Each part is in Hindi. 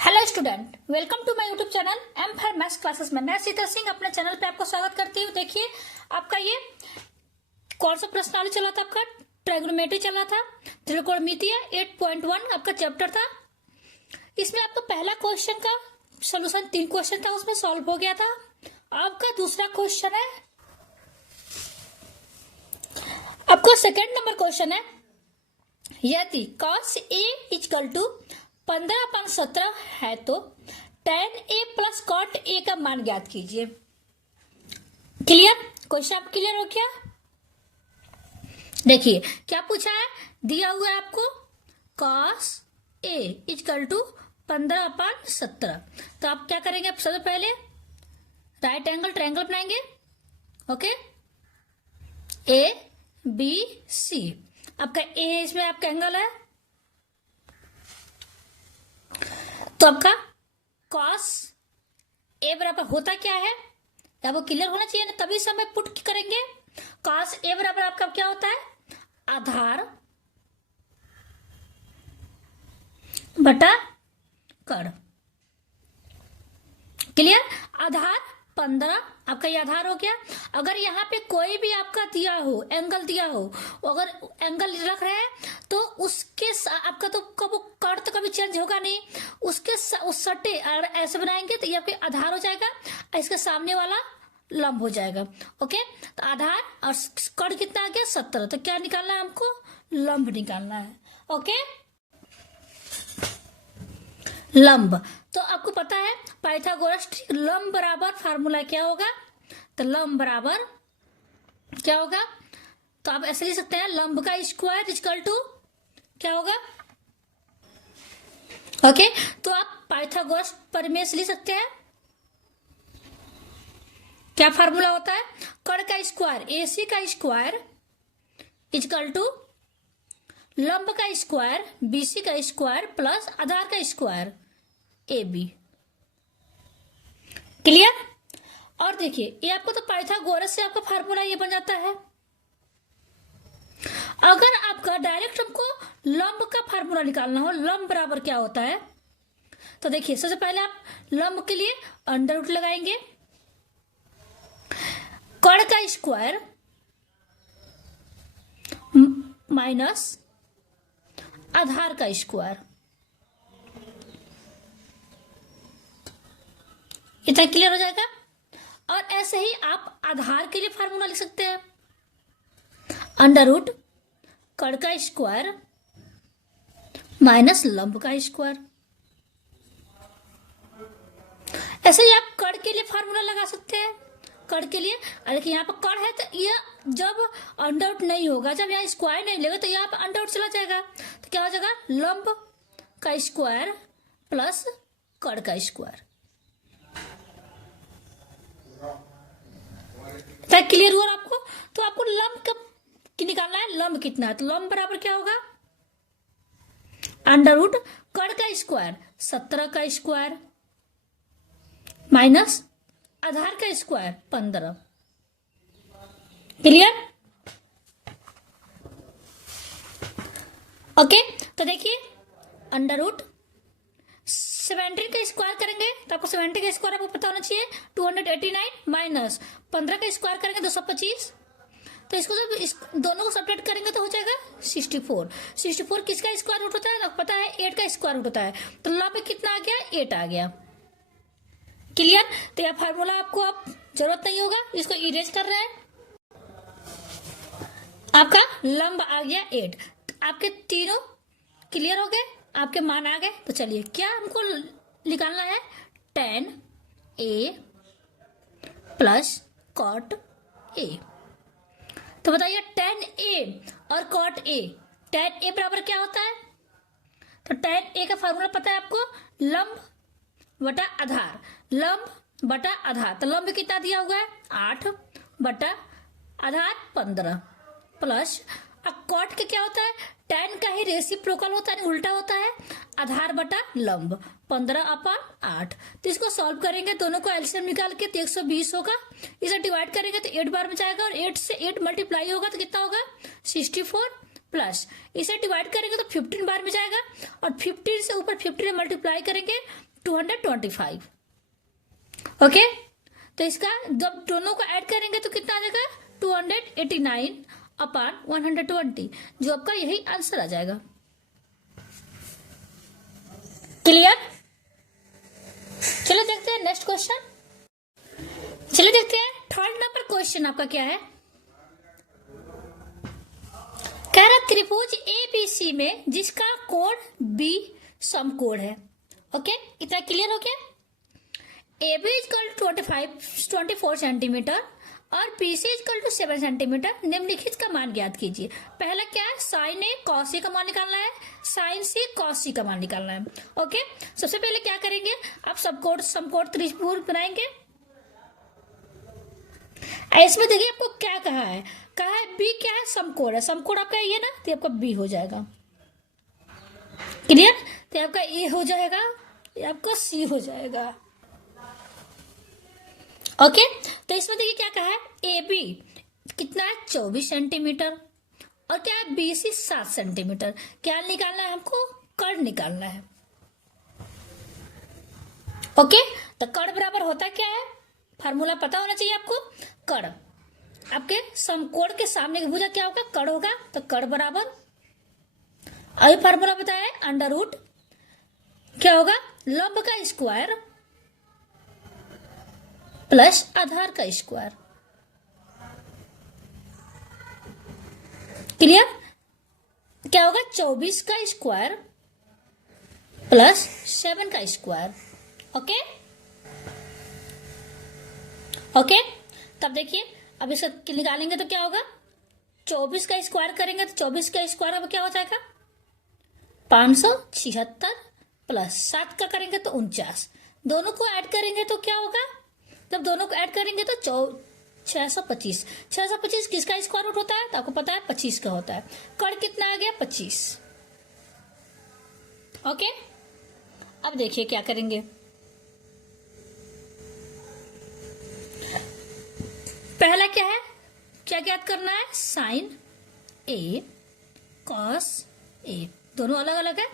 Hello student, welcome to my YouTube channel M for maths classes में। मैं सीता सिंह अपने चैनल पे आपको स्वागत करती हूँ। देखिए, आपका ये कौन सा प्रश्नावली चला था? आपका ट्राइगोनोमेट्री चला था, त्रिकोणमितीय 8.1 आपका चैप्टर था। इसमें आपका पहला क्वेश्चन का सोल्यूशन 3 क्वेश्चन था, उसमें सॉल्व हो गया था। आपका दूसरा क्वेश्चन है, आपको सेकेंड नंबर क्वेश्चन है, यदि cos A इक्वल टू 15/17 है तो tan A plus cot A का मान ज्ञात कीजिए। क्लियर? क्वेश्चन आप क्लियर हो क्या? देखिए क्या पूछा है, दिया हुआ है आपको cos A इक्वल टू 15/17। तो आप क्या करेंगे? आप सबसे पहले राइट एंगल ट्रायंगल बनाएंगे। ओके, A B C, आपका A इसमें आपका एंगल है, तो आपका cos A बराबर होता क्या है, आपको क्लियर होना चाहिए ना, तभी समय पुट करेंगे। cos A बराबर आपका क्या होता है? आधार बटा कर्ण। क्लियर? आधार 15 आपका ये आधार हो गया। अगर यहाँ पे कोई भी आपका दिया हो, एंगल दिया हो, अगर एंगल रख रहे हैं तो उसके आपका तो कब कर्ण तो कभी चेंज होगा नहीं, उसके उस सट्टे ऐसे बनाएंगे तो ये आपके आधार हो जाएगा, इसके सामने वाला लंब हो जाएगा। ओके, तो आधार और कर्ण कितना आ गया? 17। तो क्या निकालना है हमको? लंब निकालना है। ओके, लंब। तो आपको पता है पाइथागोरस लंब बराबर फार्मूला क्या होगा? तो लंब बराबर क्या होगा? तो आप ऐसे लिख सकते हैं, लंब का स्क्वायर इक्वल टू क्या होगा? ओके, तो आप पाइथागोरस प्रमेय से लिख सकते हैं। क्या फार्मूला होता है? कर्ण का स्क्वायर AC का स्क्वायर इक्वल टू लंब का स्क्वायर BC का स्क्वायर प्लस आधार का स्क्वायर AB। क्लियर? और देखिए ये आपको तो पाइथागोरस से आपका फार्मूला ये बन जाता है। अगर आपका डायरेक्ट हमको लंब का फार्मूला निकालना हो, लंब बराबर क्या होता है, तो देखिए सबसे पहले आप लंब के लिए अंडर रूट लगाएंगे, कर्ण का स्क्वायर माइनस आधार का स्क्वायर, इतना क्लियर हो जाएगा। और ऐसे ही आप आधार के लिए फार्मूला लिख सकते हैं, अंडर रूट कर्ण का स्क्वायर माइनस लंब का स्क्वायर। ऐसे ही आप कर्ण के लिए फार्मूला लगा सकते हैं। कर्ण के लिए देखिए यहाँ पर कर्ण है तो यह जब अंडर रूट नहीं होगा, जब यहाँ स्क्वायर नहीं लेगा तो यहाँ पर अंडर रूट चला जाएगा, तो क्या हो जाएगा? लंब का स्क्वायर प्लस कर्ण का स्क्वायर। क्या क्लियर हुआ आपको? तो आपको लंब कब निकालना है, लंब कितना है, तो लंब बराबर क्या होगा? अंडर रूट कर्ण का स्क्वायर 17 का स्क्वायर माइनस आधार का स्क्वायर 15। क्लियर? ओके, तो देखिए अंडर रूट 17 का स्क्वायर करेंगे तो आपको 17 का स्क्वायर आपको पता होना चाहिए 289 माइनस 15 का स्क्वायर करेंगे 225, तो इसको जब इस दोनों को सब्ट्रैक्ट करेंगे तो हो जाएगा 64। 64 किसका स्क्वायर रूट होता है? आपको पता है 8 का स्क्वायर रूट होता है, तो लंब पे कितना आ गया? 8 आ गया। क्लियर? तो यह फार्मूला आपको अब जरूरत नहीं होगा, इसको इरेज कर रहे हैं। आपका लंब आ गया 8। आपके तीनों क्लियर हो गए, आपके मान आ गए। तो चलिए क्या हमको निकालना है? tan A plus cot A। तो बताइए tan A और cot A, tan A बराबर क्या होता है? तो tan A का फार्मूला पता है आपको, लंब बटा आधार, लंब बटा आधार। तो लंब कितना दिया हुआ है? 8 बटा आधार 15 प्लस अब कॉट के क्या होता है? tan का ही रेसिप्रोकल होता है, उल्टा होता है, आधार बटा लंब 15/8। तो इसको सॉल्व करेंगे, दोनों को एलसीएम निकाल के, तो 120 होगा। इसे डिवाइड करेंगे तो 8 बार में जाएगा, और 8 से 8 मल्टीप्लाई होगा तो कितना होगा? 64 प्लस इसे डिवाइड करेंगे तो 15 बार में जाएगा, और 15 से ऊपर 15 मल्टीप्लाई करेंगे 225। ओके, तो इसका जब दोनों को ऐड करेंगे तो कितना आ जाएगा 289/120, जो आपका यही आंसर आ जाएगा। क्लियर? चलो देखते हैं नेक्स्ट क्वेश्चन। चलिए देखते हैं थर्ड नंबर क्वेश्चन आपका क्या है। कह रहा त्रिभुज एबीसी में जिसका कोण बी समकोण है। ओके, इतना क्लियर हो गया। AB इक्वल 24 सेंटीमीटर और BC इक्वल टू 7 सेंटीमीटर। निम्नलिखित का मान ज्ञात कीजिए। पहला क्या है, साइन ए कॉस ए का मान निकालना है, साइन सी कॉस सी का मान निकालना है। ओके, सबसे पहले क्या करेंगे, आप समकोण त्रिभुज बनाएंगे। इसमें देखिए आपको क्या कहा है बी क्या है, समकोण है। समकोण आपका ये ना, तो आपका बी हो जाएगा। क्लियर? तो आपका ए हो जाएगा, आपका सी हो जाएगा। ओके, तो इसमें देखिए क्या कहा है, ए बी कितना है 24 सेंटीमीटर और क्या है BC 7 सेंटीमीटर। क्या निकालना है हमको, कर्ण निकालना है। ओके, तो कर्ण बराबर होता क्या है, फार्मूला पता होना चाहिए आपको। कर्ण आपके समकोण के सामने की भुजा क्या होगा, कर्ण होगा। तो कर्ण बराबर अभी फार्मूला बताया है, अंडर रूट क्या होगा, लंब का स्क्वायर प्लस आधार का स्क्वायर। क्लियर? क्या होगा 24 का स्क्वायर प्लस 7 का स्क्वायर। ओके ओके, तब देखिए अब इसका निकालेंगे तो क्या होगा, 24 का स्क्वायर करेंगे तो 24 का स्क्वायर अब क्या हो जाएगा 576 प्लस 7 का करेंगे तो 49। दोनों को ऐड करेंगे तो क्या होगा, जब दोनों को ऐड करेंगे तो 625। 625 किसका स्क्वायर रूट होता है, तो आपको पता है 25 का होता है। कर्ण कितना आ गया 25। ओके, अब देखिए क्या करेंगे। पहला क्या है, क्या ज्ञात करना है, साइन ए कॉस ए, दोनों अलग अलग है।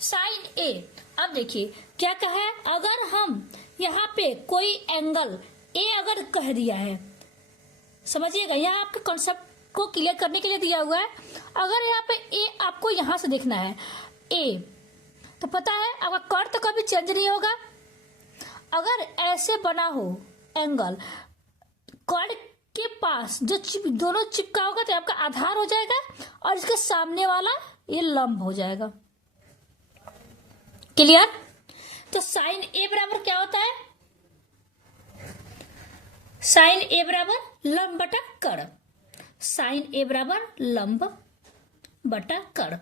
साइन ए, अब देखिए क्या कहा है, अगर हम यहाँ पे कोई एंगल ए अगर कह दिया है, समझिएगा यहाँ आपके कॉन्सेप्ट को क्लियर करने के लिए दिया हुआ है। अगर यहाँ पे ए आपको यहाँ से देखना है ए, तो पता है आपका कर्ण तो कभी चेंज नहीं होगा। अगर ऐसे बना हो एंगल, कर्ण के पास जो दोनों चिपका होगा तो आपका आधार हो जाएगा और इसके सामने वाला ये लंब हो जाएगा। क्लियर? तो साइन ए बराबर क्या होता है, साइन ए बराबर लंब बटा कर्ण। साइन ए बराबर लंब बटा कर्ण।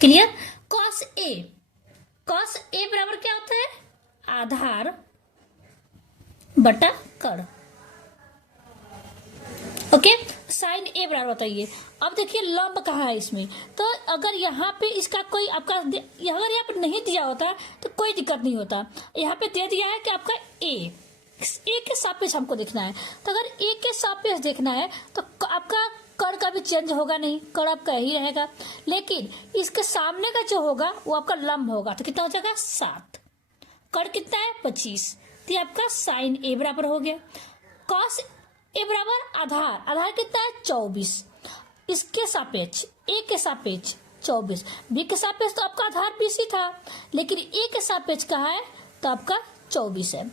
Clear? Cos A, cos A बराबर क्या होता है, आधार बटा कर्ण। ओके, साइन ए बराबर बताइए। अब देखिए लंब कहाँ है इसमें, तो अगर यहाँ पे इसका कोई आपका अगर यहाँ पे नहीं दिया होता तो कोई दिक्कत नहीं होता। यहाँ पे दे दिया है कि आपका ए के सापेक्ष हमको देखना है, तो अगर ए के सापेक्ष देखना है तो आपका कर्ण का भी चेंज होगा नहीं, कर्ण आपका ही रहेगा। लेकिन इसके सामने का जो होगा वो आपका लंब होगा, तो कितना हो जाएगा 7। कर्ण कितना है 25, तो आपका साइन ए बराबर हो गया। कॉस ए बराबर आधार, आधार कितना है 24, इसके सापेक्ष ए के सापेक्ष 24, बी के सापेक्ष तो आपका आधार BC था, लेकिन ए के सापेक्ष कहा है तो आपका 24 है।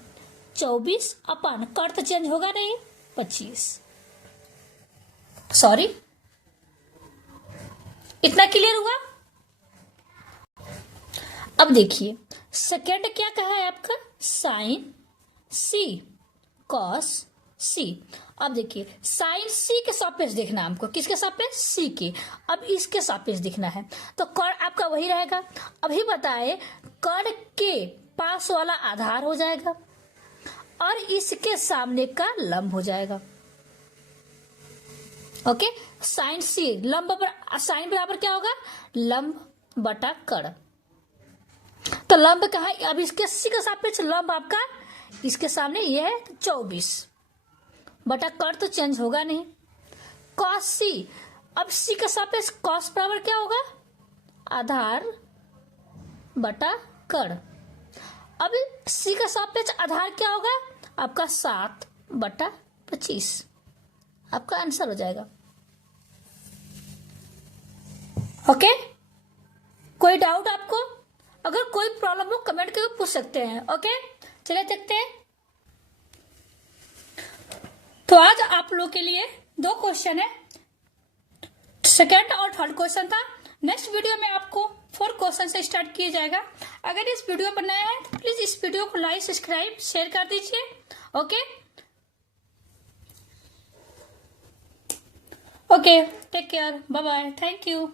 24 अपन कर्ण तो चेंज होगा नहीं 25। सॉरी, इतना क्लियर हुआ? अब देखिए सेकेंड क्या कहा है आपका, साइन सी कॉस सी। अब देखिए साइन सी के सापेक्ष देखना है हमको, किसके सापेक्ष, सी के। अब इसके सापेक्ष दिखना है तो कर्ण आपका वही रहेगा। अभी बताए कर्ण के पास वाला आधार हो जाएगा और इसके सामने का लंब हो जाएगा। ओके, साइन सी लंब साइन बराबर क्या होगा, लंब बटा कर्ण। तो लंब कहा है, अब इसके सी के सापेक्ष लंब आपका इसके सामने ये है 24 बटा कर्ण तो चेंज होगा नहीं। कॉस सी, अब सी के सापेक्ष कॉस बराबर क्या होगा, आधार बटा कड़। अब सी का सापेक्ष आधार क्या होगा आपका 7/25। आपका आंसर हो जाएगा। ओके, कोई डाउट आपको? अगर कोई प्रॉब्लम हो कमेंट करके पूछ सकते हैं। ओके, चलिए देखते हैं। तो आज आप लोग के लिए 2 क्वेश्चन है, सेकंड और थर्ड क्वेश्चन था। नेक्स्ट वीडियो में आपको 4 क्वेश्चन से स्टार्ट किया जाएगा। अगर इस वीडियो पर नया है तो प्लीज इस वीडियो को लाइक, सब्सक्राइब, शेयर कर दीजिए। Okay okay, take care, bye bye, thank you.